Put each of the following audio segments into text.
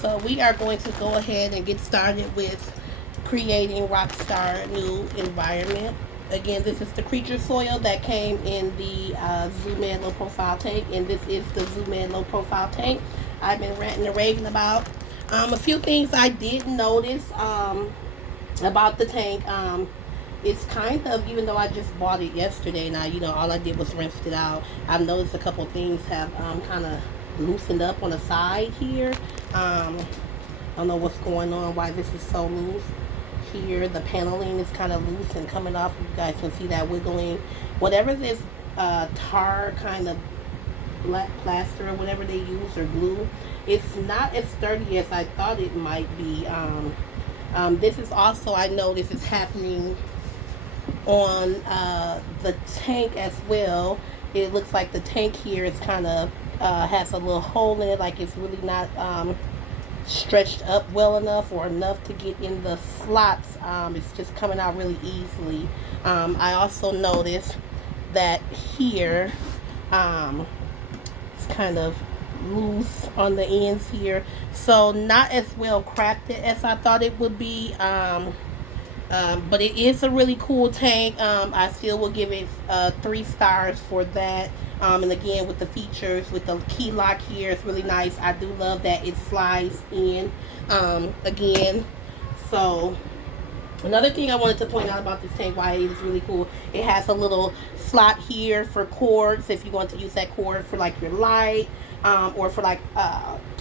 So we are going to go ahead and get started with creating Rockstar new environment. Again, this is the creature soil that came in the zoom in low profile tank, and this is the zoom in low profile tank I've been ranting and raving about. A few things I did notice about the tank. It's kind of, even though I just bought it yesterday, now all I did was rinse it out. I've noticed a couple things have kind of loosened up on the side here. I don't know what's going on, why this is so loose. Here the paneling is kind of loose and coming off. You guys can see that wiggling. Whatever this tar kind of black plaster or whatever they use, or glue, it's not as sturdy as I thought it might be. This is also, I noticed, is happening on the tank as well. It looks like the tank here is kind of has a little hole in it, like it's really not stretched up well enough or enough to get in the slots. It's just coming out really easily. I also noticed that here it's kind of loose on the ends here, so not as well crafted as I thought it would be. But it is a really cool tank. I still will give it 3 stars for that. And again, with the features, with the key lock here, it's really nice. I do love that it slides in again. So another thing I wanted to point out about this tank, why it is really cool, it has a little slot here for cords if you want to use that cord for like your light, or for like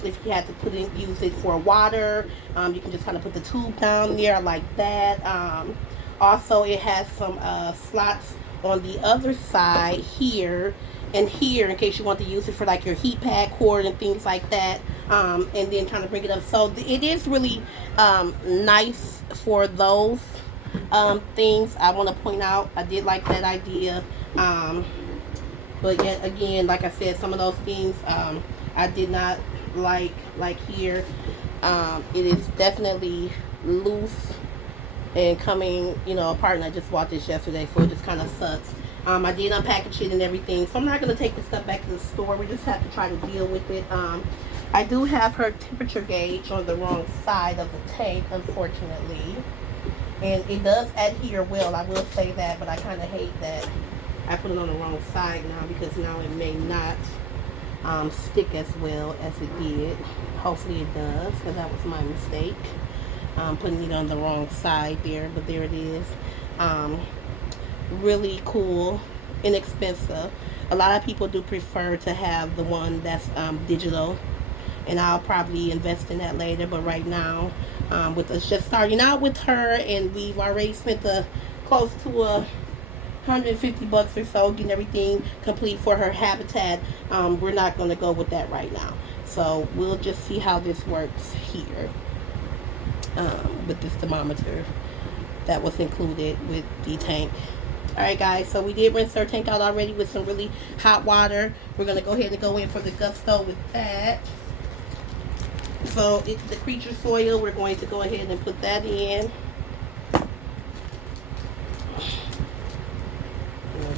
if you had to use it for water, you can just kind of put the tube down there like that. Also, it has some slots on the other side here and here in case you want to use it for like your heat pad cord and things like that, and then kind of bring it up. So it is really nice for those things. I want to point out, I did like that idea. But yet again, like I said, some of those things I did not like here. It is definitely loose and coming apart, and I just bought this yesterday, so it just kind of sucks. I did unpackage it and everything, so I'm not going to take this stuff back to the store. We just have to try to deal with it. I do have her temperature gauge on the wrong side of the tank, unfortunately, and it does adhere well, I will say that, but I kind of hate that I put it on the wrong side now, because now it may not stick as well as it did. Hopefully it does, because that was my mistake, putting it on the wrong side there, but there it is. Really cool, inexpensive. A lot of people do prefer to have the one that's digital, and I'll probably invest in that later, but right now, with us just starting out with her, and we've already spent close to $150 or so getting everything complete for her habitat, we're not going to go with that right now. So we'll just see how this works here with this thermometer that was included with the tank. Alright guys, so we did rinse our tank out already with some really hot water. We're going to go ahead and go in for the gusto with that. So it's the creature soil, we're going to go ahead and put that in.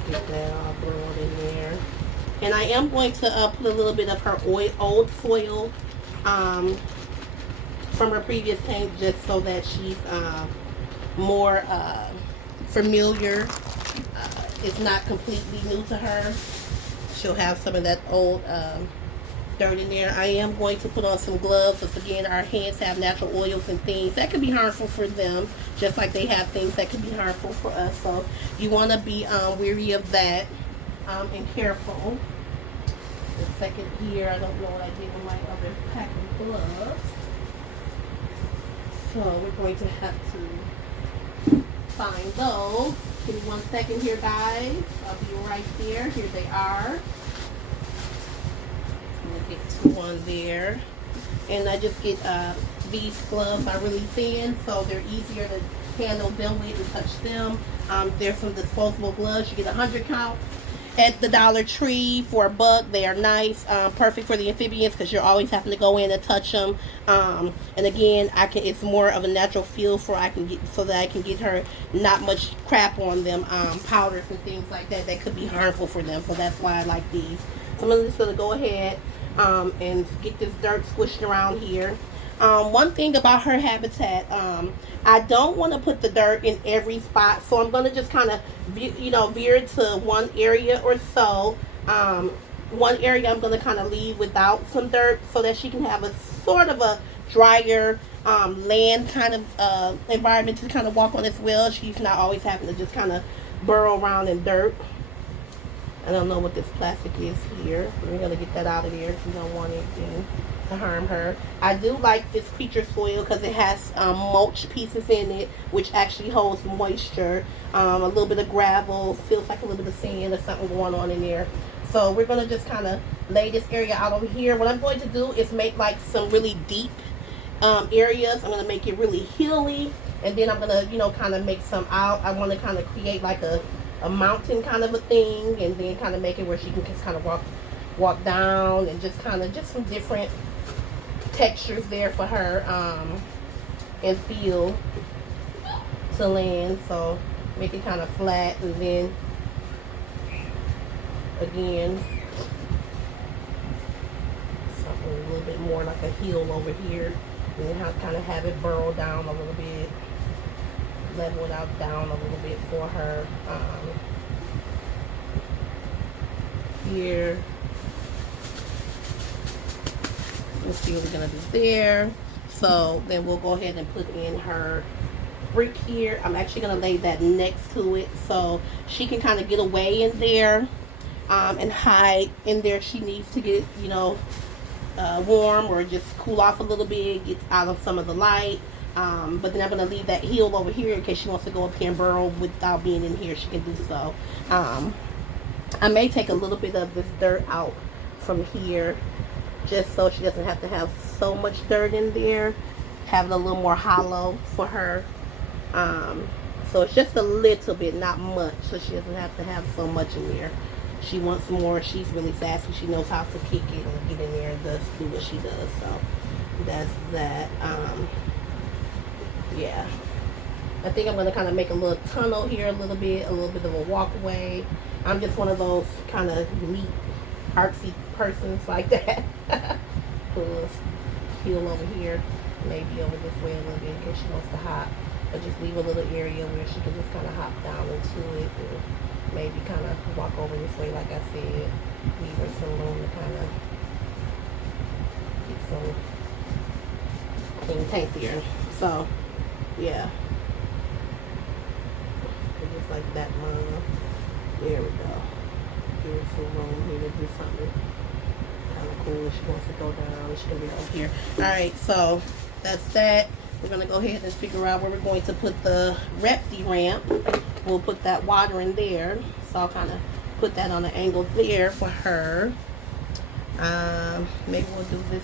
Get that all boiled in there. And I am going to put a little bit of her old soil from her previous tank, just so that she's more familiar. It's not completely new to her. She'll have some of that old dirt in there. I am going to put on some gloves, because again, our hands have natural oils and things that can be harmful for them, just like they have things that can be harmful for us. So you want to be wary of that and careful. The second here, I don't know what I did with my other pack of gloves, so we're going to have to find those. Give me 1 second here, guys. I'll be right there. Here they are. Get 2 on there, and I just get these gloves are really thin, so they're easier to handle them with and touch them. They're some disposable gloves. You get 100 count at the Dollar Tree for $1. They are nice, perfect for the amphibians, because you're always having to go in and touch them. And again, it's more of a natural feel so that I can get her not much crap on them, powders and things like that could be harmful for them. So that's why I like these. So I'm just going to go ahead and get this dirt squished around here. One thing about her habitat, I don't want to put the dirt in every spot, so I'm going to just kind of, veer to one area or so. One area I'm going to kind of leave without some dirt so that she can have a sort of a drier land kind of environment to kind of walk on as well. She's not always having to just kind of burrow around in dirt. I don't know what this plastic is here. We're going to get that out of there if we don't want anything to harm her. I do like this creature soil because it has mulch pieces in it, which actually holds moisture. A little bit of gravel, feels like a little bit of sand or something going on in there. So we're going to just kind of lay this area out over here. What I'm going to do is make like some really deep areas. I'm going to make it really hilly. And then I'm going to, kind of make some out. I want to kind of create like a mountain kind of a thing. And then kind of make it where she can just kind of walk down. And just some different textures there for her and feel to land. So make it kind of flat. And then again, something a little bit more like a hill over here, and then kind of have it burrow down a little bit, level it out down a little bit for her. Here, let's see what we're gonna do there. So then we'll go ahead and put in her brick here. I'm actually gonna lay that next to it so she can kind of get away in there. And hide in there. She needs to get, warm or just cool off a little bit, get out of some of the light. But then I'm going to leave that hill over here in case she wants to go up here and burrow without being in here. She can do so. I may take a little bit of this dirt out from here just so she doesn't have to have so much dirt in there. Have it a little more hollow for her. So it's just a little bit, not much, so she doesn't have to have so much in there. She wants more. She's really sassy. She knows how to kick it and get in there and do what she does. So that's that. Yeah. I think I'm going to kind of make a little tunnel here a little bit of a walkway. I'm just one of those kind of neat, artsy persons like that. Put a little heel over here, maybe over this way a little bit in case she wants to hop. But just leave a little area where she can just kind of hop down into it. Maybe kind of walk over this way, like I said. Leave her some room to kind of get some clean tank there. So, yeah. Just like that, Mom. There we go. Give her some room here to do something kind of cool. If she wants to go down, she can be up here. Alright, so that's that. We're going to go ahead and figure out where we're going to put the repti ramp. We'll put that water in there. So I'll kind of put that on an angle there for her. Maybe we'll do this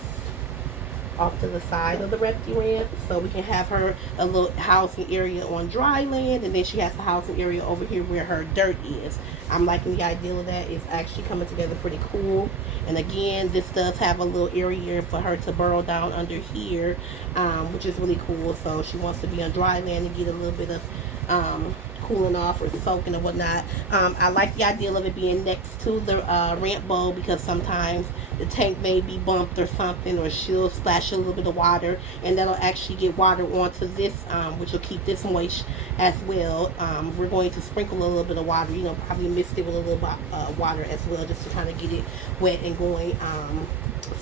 off to the side of the repti ramp so we can have her a little housing area on dry land, and then she has a housing area over here where her dirt is. I'm liking the idea of that. It's actually coming together pretty cool. And again, this does have a little area for her to burrow down under here, which is really cool. So she wants to be on dry land and get a little bit of cooling off or soaking or whatnot. I like the idea of it being next to the ramp bowl because sometimes the tank may be bumped or something, or she'll splash a little bit of water, and that'll actually get water onto this, which will keep this moist as well. We're going to sprinkle a little bit of water, probably mix it with a little water as well, just to kind of get it wet and going,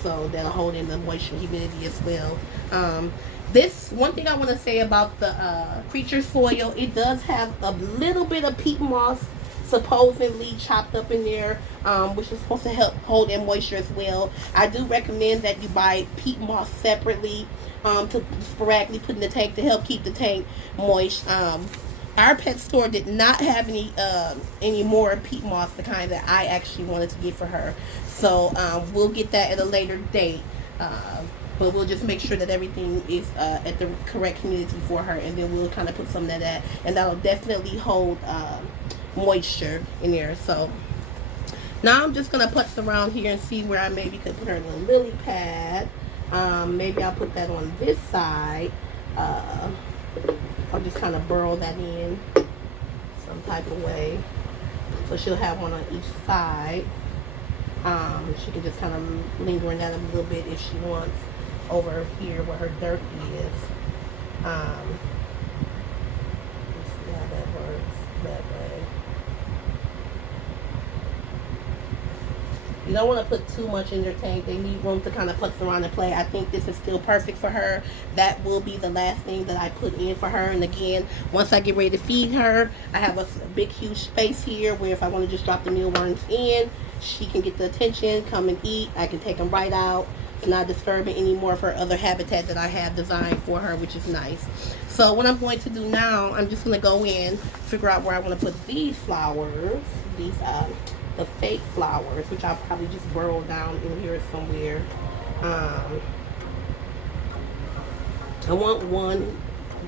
so that'll hold in the moisture and humidity as well. This one thing I want to say about the creature soil, it does have a little bit of peat moss supposedly chopped up in there, which is supposed to help hold in moisture as well. I do recommend that you buy peat moss separately to sporadically put in the tank to help keep the tank moist. Our pet store did not have any more peat moss, the kind that I actually wanted to get for her. So we'll get that at a later date. But we'll just make sure that everything is at the correct humidity for her, and then we'll kind of put some of that, and that'll definitely hold moisture in there. So now I'm just gonna putz around here and see where I maybe could put her little lily pad. Maybe I'll put that on this side. I'll just kind of burrow that in some type of way, so she'll have one on each side. She can just kind of linger in that a little bit if she wants. over here where her dirt is. Let's see how that works that way. You don't want to put too much in their tank. They need room to kind of putz around and play. I think this is still perfect for her. That will be the last thing that I put in for her. And again, once I get ready to feed her, I have a big, huge space here where if I want to just drop the mealworms in, she can get the attention, come and eat. I can take them right out. It's not disturbing any more of her other habitat that I have designed for her, which is nice. So what I'm going to do now, I'm just going to go in, figure out where I want to put these flowers, these the fake flowers, which I'll probably just burrow down in here somewhere. I want one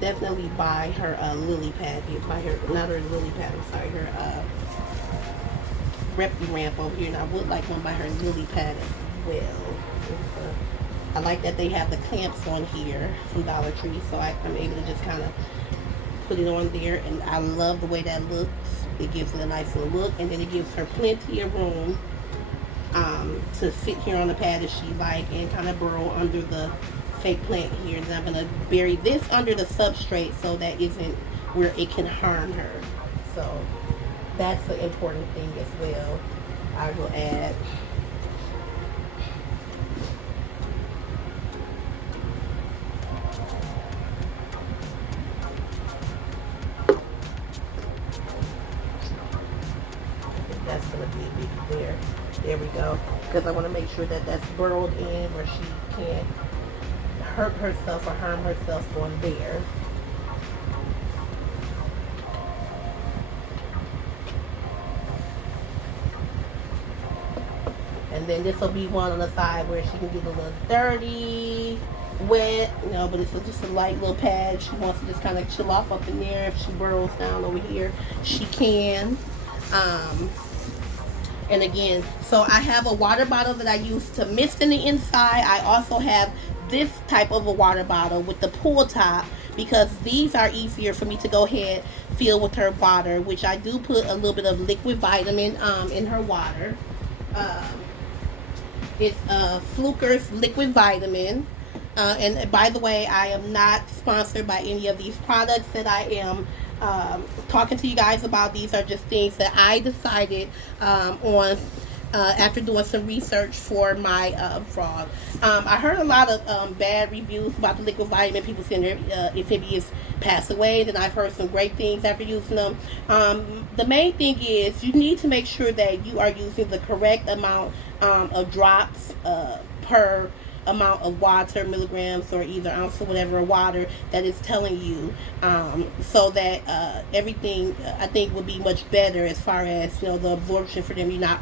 definitely by her lily pad, by her, not her lily pad, I'm sorry, her ramp over here, and I would like one by her lily pad as well. I like that they have the clamps on here from Dollar Tree, so I'm able to just kind of put it on there, and I love the way that looks. It gives it a nice little look, and then it gives her plenty of room to sit here on the pad if she like, and kind of burrow under the fake plant here. And I'm going to bury this under the substrate so that isn't where it can harm her. So that's an important thing as well. I will add that's going to be a biggie there. There we go. Because I want to make sure that that's burrowed in where she can't hurt herself or harm herself on there. And then this will be one on the side where she can get a little dirty, wet, you know, but it's just a light little pad. She wants to just kind of chill off up in there. If she burrows down over here, she can. And again, so I have a water bottle that I use to mist in the inside. I also have this type of a water bottle with the pull top, because these are easier for me to go ahead fill with her water, which I do put a little bit of liquid vitamin in her water. It's Fluker's liquid vitamin. And by the way, I am not sponsored by any of these products that I am talking to you guys about. These are just things that I decided on after doing some research for my frog. I heard a lot of bad reviews about the liquid vitamin. People saying their amphibians pass away. Then I've heard some great things after using them. The main thing is you need to make sure that you are using the correct amount of drops per amount of water, milligrams, or either ounce or whatever water that is telling you, so that everything I think would be much better as far as, you know, the absorption for them. You're not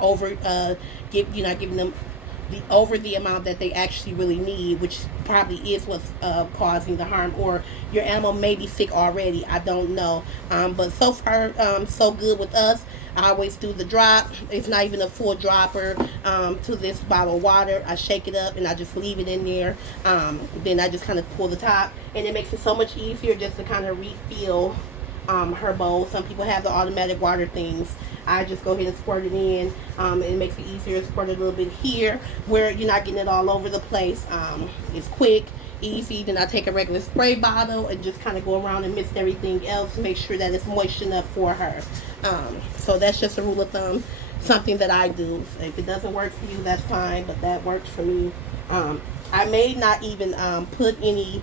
you're not giving them over the amount that they actually really need, which probably is what's causing the harm, or your animal may be sick already. I don't know, but so far so good with us. I always do the drop. It's not even a full dropper to this bottle of water. I shake it up and I just leave it in there. Then I just kind of pull the top, and it makes it so much easier just to kind of refill her bowl. Some people have the automatic water things. I just go ahead and squirt it in. It makes it easier to squirt it a little bit here where you're not getting it all over the place. It's quick, easy. Then I take a regular spray bottle and just kind of go around and mist everything else to make sure that it's moist enough for her. So that's just a rule of thumb, something that I do. If it doesn't work for you, that's fine, but that works for me. I may not even put any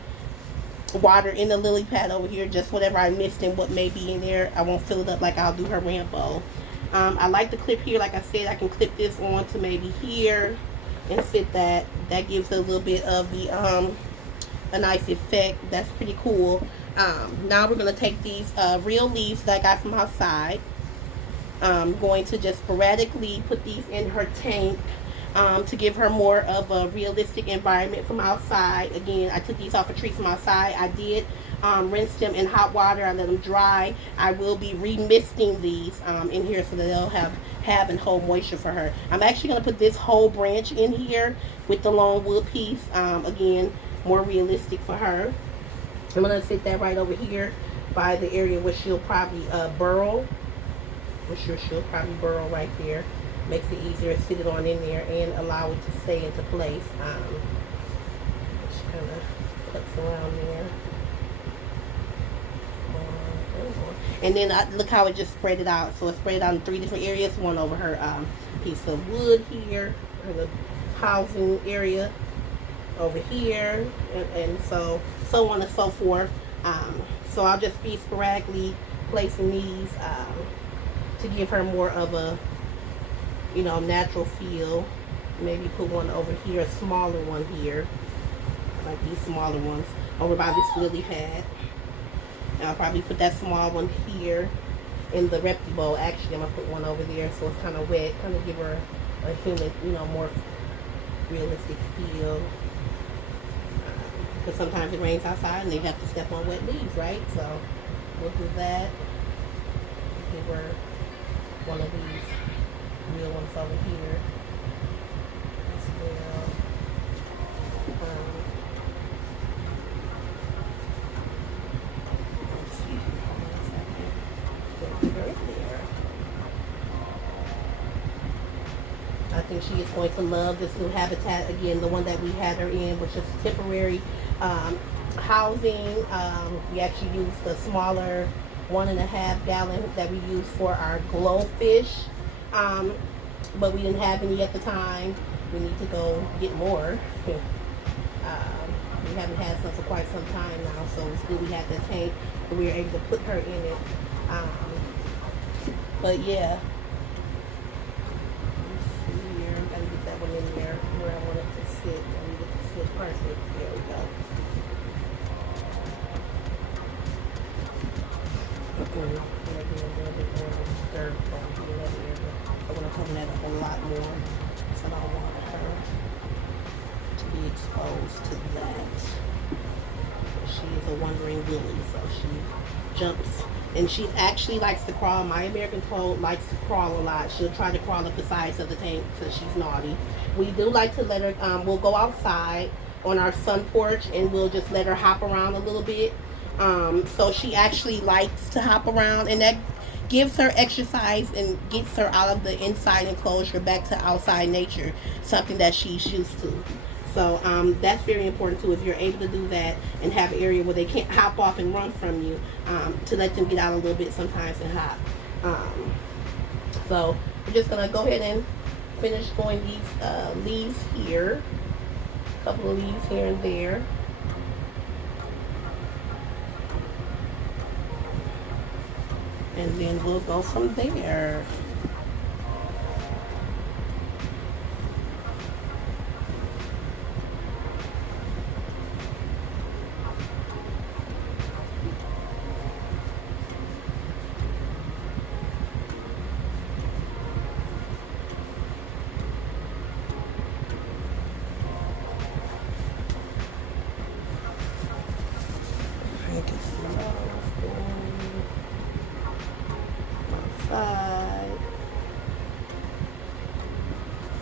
water in the lily pad over here, just whatever I missed and what may be in there. I won't fill it up like I'll do her ramp bowl. I like the clip here. Like I said, I can clip this on to maybe here and fit that. That gives a little bit of the a nice effect. That's pretty cool. Now we're going to take these real leaves that I got from outside. I'm going to just sporadically put these in her tank to give her more of a realistic environment from outside. Again, I took these off a tree from outside. I did rinse them in hot water. I let them dry. I will be remisting these in here so that they'll have and hold moisture for her. I'm actually going to put this whole branch in here with the long wood piece. Again, more realistic for her. I'm going to sit that right over here by the area where she'll probably burrow. She'll probably burrow right there. Makes it easier to sit it on in there and allow it to stay into place. kind of cuts around there. And then look how it just spread it out. So it spread it out in 3 different areas. One over her piece of wood here, or the housing area over here, and so on and so forth. So I'll just be sporadically placing these to give her more of a, you know, natural feel. Maybe put one over here, a smaller one here, like these smaller ones over by this lily pad. And I'll probably put that small one here in the repty bowl. Actually, I'm gonna put one over there so it's kind of wet, kind of give her a human, you know, more realistic feel. Because sometimes it rains outside and they have to step on wet leaves, right? So we'll do that. Give her one of these real ones over here as well. Let's see. Hold on a second. Get her in there. I think she is going to love this new habitat. Again, the one that we had her in, which is temporary housing. We actually used the smaller 1.5 gallon that we used for our glowfish, but we didn't have any at the time. We need to go get more. We haven't had some for quite some time now, so it's good we had that tank and we were able to put her in it. But yeah, let's see here. I gotta get that one in there where I want it to sit. I need it to sit perfect. There we go. I want to cover that up a lot more, so I don't want her to be exposed to that. She is a wandering willy, so she jumps, and she actually likes to crawl. My American toad likes to crawl a lot. She'll try to crawl up the sides of the tank, so she's naughty. We do like to let her, we'll go outside on our sun porch and we'll just let her hop around a little bit. So she actually likes to hop around, and that gives her exercise and gets her out of the inside enclosure back to outside nature, something that she's used to. So that's very important too, if you're able to do that and have an area where they can't hop off and run from you, to let them get out a little bit sometimes and hop. So we're just gonna go ahead and finish going these leaves here, a couple of leaves here and there. And then we'll go from there.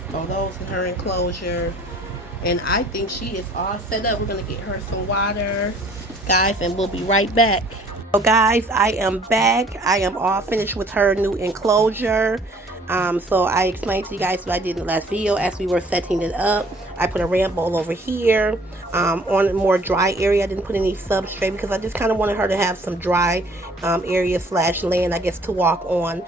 Throw those in her enclosure, and I think she is all set up. We're gonna get her some water, guys, and we'll be right back. So guys, I am back. I am all finished with her new enclosure. So I explained to you guys what I did in the last video as we were setting it up. I put a ramp bowl over here on a more dry area. I didn't put any substrate because I just kind of wanted her to have some dry area slash land, I guess, to walk on,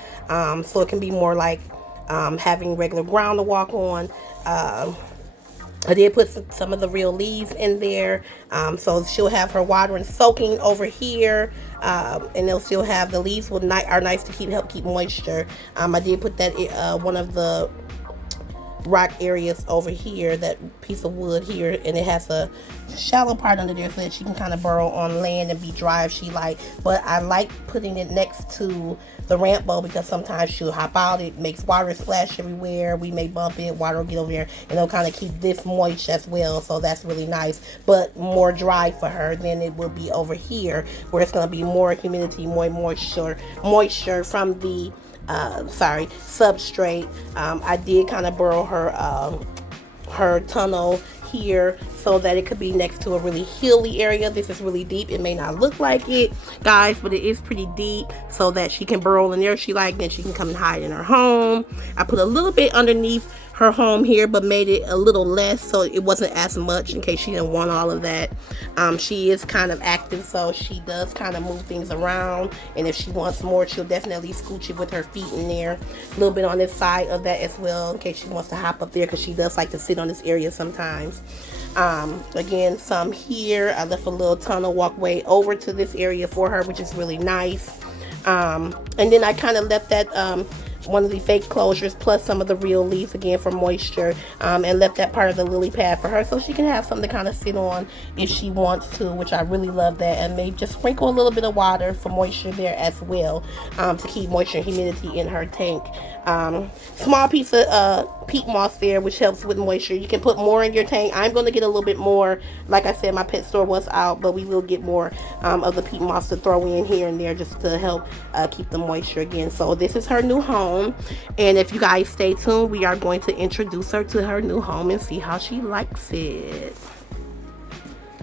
so it can be more like having regular ground to walk on. I did put some of the real leaves in there, so she'll have her water and soaking over here, and they'll still have the leaves are nice to help keep moisture. I did put that one of the rock areas over here, that piece of wood here, and it has a shallow part under there so that she can kind of burrow on land and be dry if she like. But I like putting it next to the ramp bowl because sometimes she'll hop out, it makes water splash everywhere, we may bump it, water will get over there, and it'll kind of keep this moist as well. So that's really nice, but more dry for her than it will be over here where it's going to be more humidity, more moisture from the substrate. I did kind of burrow her tunnel here so that it could be next to a really hilly area. This is really deep. It may not look like it, guys, but it is pretty deep, so that she can burrow in there if she like, then she can come and hide in her home. I put a little bit underneath her home here, but made it a little less so it wasn't as much in case she didn't want all of that. She is kind of active, so she does kind of move things around, and if she wants more, she'll definitely scooch it with her feet in there. A little bit on this side of that as well in case she wants to hop up there, because she does like to sit on this area sometimes. Again, some here. I left a little tunnel walkway over to this area for her, which is really nice. And then I kind of left that one of the fake closures plus some of the real leaves again for moisture, and left that part of the lily pad for her so she can have something to kind of sit on if she wants to, which I really love that. And maybe just sprinkle a little bit of water for moisture there as well, to keep moisture and humidity in her tank. Small piece of peat moss there, which helps with moisture. You can put more in your tank. I'm going to get a little bit more. Like I said, my pet store was out, but we will get more of the peat moss to throw in here and there just to help keep the moisture again. So this is her new home, and if you guys stay tuned, we are going to introduce her to her new home and see how she likes it.